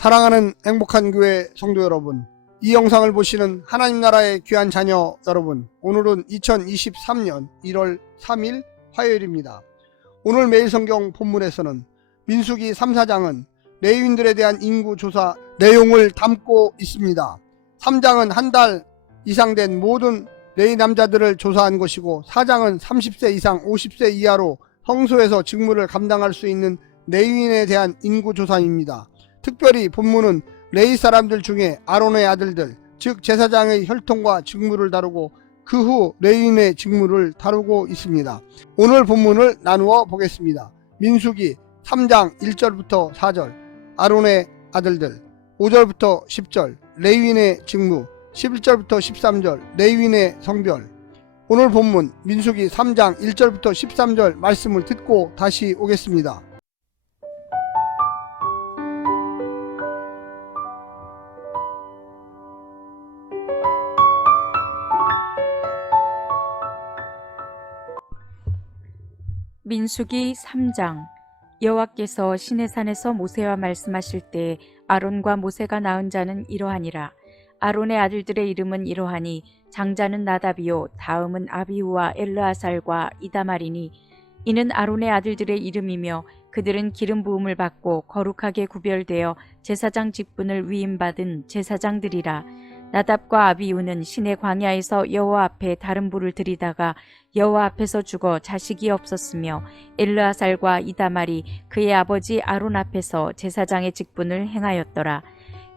사랑하는 행복한 교회 성도 여러분, 이 영상을 보시는 하나님 나라의 귀한 자녀 여러분, 오늘은 2023년 1월 3일 화요일입니다. 오늘 매일 성경 본문에서는 민수기 3, 4장은 레위인들에 대한 인구조사 내용을 담고 있습니다. 3장은 한 달 이상 된 모든 레위 남자들을 조사한 것이고, 4장은 30세 이상 50세 이하로 성소에서 직무를 감당할 수 있는 레위인에 대한 인구조사입니다. 특별히 본문은 레위 사람들 중에 아론의 아들들, 즉 제사장의 혈통과 직무를 다루고 그 후 레위인의 직무를 다루고 있습니다. 오늘 본문을 나누어 보겠습니다. 민수기 3장 1절부터 4절 아론의 아들들, 5절부터 10절 레위인의 직무, 11절부터 13절 레위인의 성별. 오늘 본문 민수기 3장 1절부터 13절 말씀을 듣고 다시 오겠습니다. 민수기 3장. 여호와께서 시내산에서 모세와 말씀하실 때 아론과 모세가 낳은 자는 이러하니라. 아론의 아들들의 이름은 이러하니 장자는 나답이요 다음은 아비후와 엘르아살과 이다말이니 이는 아론의 아들들의 이름이며 그들은 기름 부음을 받고 거룩하게 구별되어 제사장 직분을 위임받은 제사장들이라. 나답과 아비후는 시내 광야에서 여호와 앞에 다른 불을 들이다가 여호와 앞에서 죽어 자식이 없었으며 엘르아살과 이다말이 그의 아버지 아론 앞에서 제사장의 직분을 행하였더라.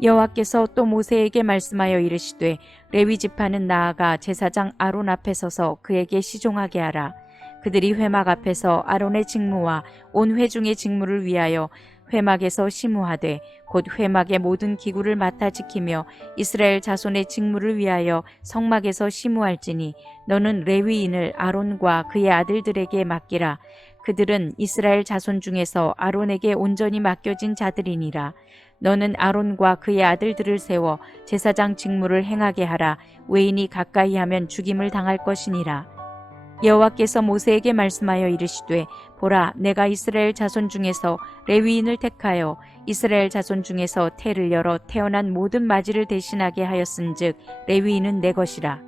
여호와께서 또 모세에게 말씀하여 이르시되 레위 지파는 나아가 제사장 아론 앞에 서서 그에게 시종하게 하라. 그들이 회막 앞에서 아론의 직무와 온 회중의 직무를 위하여 회막에서 심우하되 곧 회막의 모든 기구를 맡아 지키며 이스라엘 자손의 직무를 위하여 성막에서 심우할지니 너는 레위인을 아론과 그의 아들들에게 맡기라. 그들은 이스라엘 자손 중에서 아론에게 온전히 맡겨진 자들이니라. 너는 아론과 그의 아들들을 세워 제사장 직무를 행하게 하라. 외인이 가까이 하면 죽임을 당할 것이니라. 여호와께서 모세에게 말씀하여 이르시되 보라, 내가 이스라엘 자손 중에서 레위인을 택하여 이스라엘 자손 중에서 태를 열어 태어난 모든 마지를 대신하게 하였은즉 레위인은 내 것이라.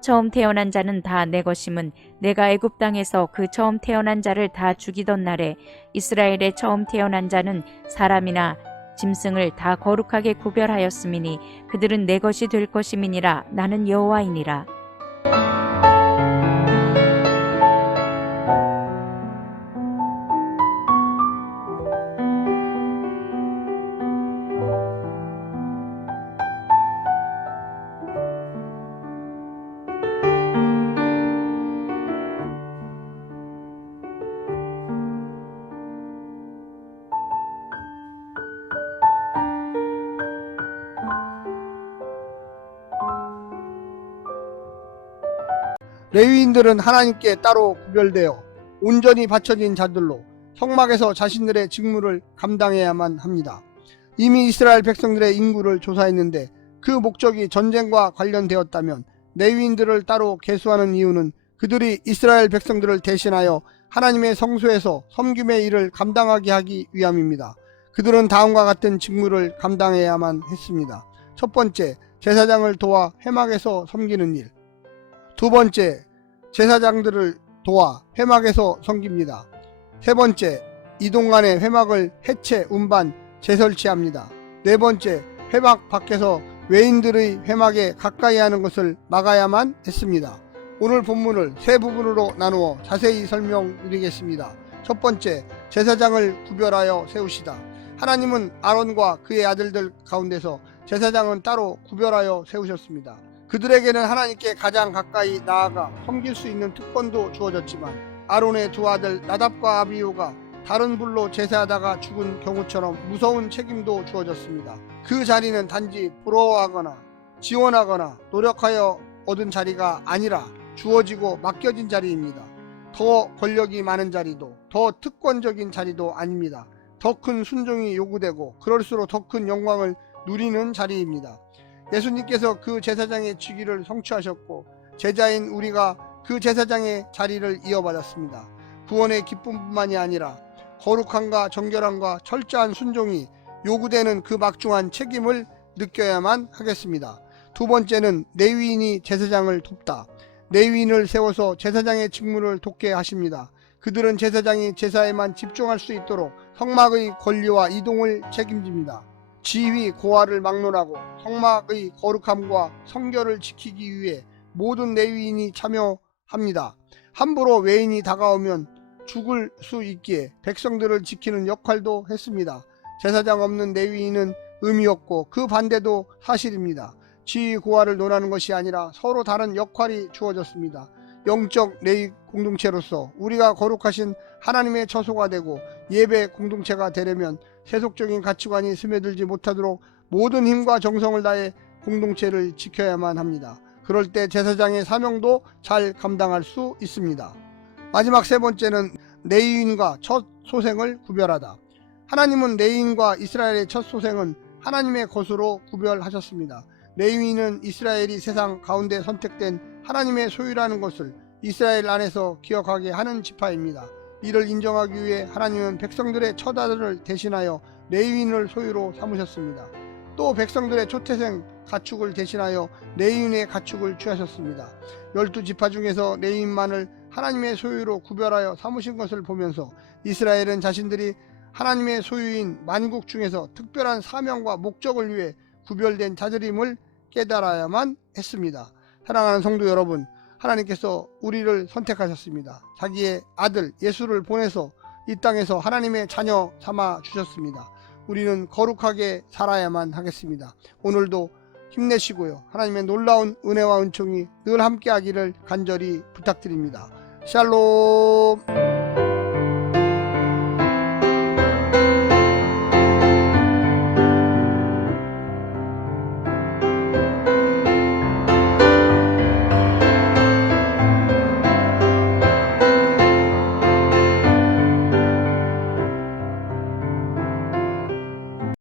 처음 태어난 자는 다 내 것임은 내가 애굽 땅에서 그 처음 태어난 자를 다 죽이던 날에 이스라엘의 처음 태어난 자는 사람이나 짐승을 다 거룩하게 구별하였음이니 그들은 내 것이 될 것임이니라. 나는 여호와이니라. 레위인들은 하나님께 따로 구별되어 온전히 바쳐진 자들로 성막에서 자신들의 직무를 감당해야만 합니다. 이미 이스라엘 백성들의 인구를 조사했는데 그 목적이 전쟁과 관련되었다면 레위인들을 따로 계수하는 이유는 그들이 이스라엘 백성들을 대신하여 하나님의 성소에서 섬김의 일을 감당하게 하기 위함입니다. 그들은 다음과 같은 직무를 감당해야만 했습니다. 첫 번째, 제사장을 도와 회막에서 섬기는 일. 두 번째, 제사장들을 도와 회막에서 섬깁니다. 세 번째, 이동간의 회막을 해체, 운반, 재설치합니다. 네 번째, 회막 밖에서 외인들의 회막에 가까이 하는 것을 막아야만 했습니다. 오늘 본문을 세 부분으로 나누어 자세히 설명드리겠습니다. 첫 번째, 제사장을 구별하여 세우시다. 하나님은 아론과 그의 아들들 가운데서 제사장은 따로 구별하여 세우셨습니다. 그들에게는 하나님께 가장 가까이 나아가 섬길 수 있는 특권도 주어졌지만 아론의 두 아들 나답과 아비후가 다른 불로 제사하다가 죽은 경우처럼 무서운 책임도 주어졌습니다. 그 자리는 단지 부러워하거나 지원하거나 노력하여 얻은 자리가 아니라 주어지고 맡겨진 자리입니다. 더 권력이 많은 자리도 더 특권적인 자리도 아닙니다. 더 큰 순종이 요구되고 그럴수록 더 큰 영광을 누리는 자리입니다. 예수님께서 그 제사장의 직위를 성취하셨고 제자인 우리가 그 제사장의 자리를 이어받았습니다. 구원의 기쁨뿐만이 아니라 거룩함과 정결함과 철저한 순종이 요구되는 그 막중한 책임을 느껴야만 하겠습니다. 두 번째는 레위인이 제사장을 돕다. 레위인을 세워서 제사장의 직무를 돕게 하십니다. 그들은 제사장이 제사에만 집중할 수 있도록 성막의 권리와 이동을 책임집니다. 지휘 고하를 막론하고 성막의 거룩함과 성결을 지키기 위해 모든 레위인이 참여합니다. 함부로 외인이 다가오면 죽을 수 있기에 백성들을 지키는 역할도 했습니다. 제사장 없는 레위인은 의미 없고 그 반대도 사실입니다. 지휘 고하를 논하는 것이 아니라 서로 다른 역할이 주어졌습니다. 영적 레위 공동체로서 우리가 거룩하신 하나님의 처소가 되고 예배 공동체가 되려면 세속적인 가치관이 스며들지 못하도록 모든 힘과 정성을 다해 공동체를 지켜야만 합니다. 그럴 때 제사장의 사명도 잘 감당할 수 있습니다. 마지막 세 번째는 레위인과 첫 소생을 구별하다. 하나님은 레위인과 이스라엘의 첫 소생은 하나님의 것으로 구별하셨습니다. 레위인은 이스라엘이 세상 가운데 선택된 하나님의 소유라는 것을 이스라엘 안에서 기억하게 하는 지파입니다. 이를 인정하기 위해 하나님은 백성들의 첫 아들을 대신하여 레위인을 소유로 삼으셨습니다. 또 백성들의 초태생 가축을 대신하여 레위인의 가축을 취하셨습니다. 12지파 중에서 레위인만을 하나님의 소유로 구별하여 삼으신 것을 보면서 이스라엘은 자신들이 하나님의 소유인 만국 중에서 특별한 사명과 목적을 위해 구별된 자들임을 깨달아야만 했습니다. 사랑하는 성도 여러분, 하나님께서 우리를 선택하셨습니다. 자기의 아들 예수를 보내서 이 땅에서 하나님의 자녀 삼아 주셨습니다. 우리는 거룩하게 살아야만 하겠습니다. 오늘도 힘내시고요. 하나님의 놀라운 은혜와 은총이 늘 함께 하기를 간절히 부탁드립니다. 샬롬.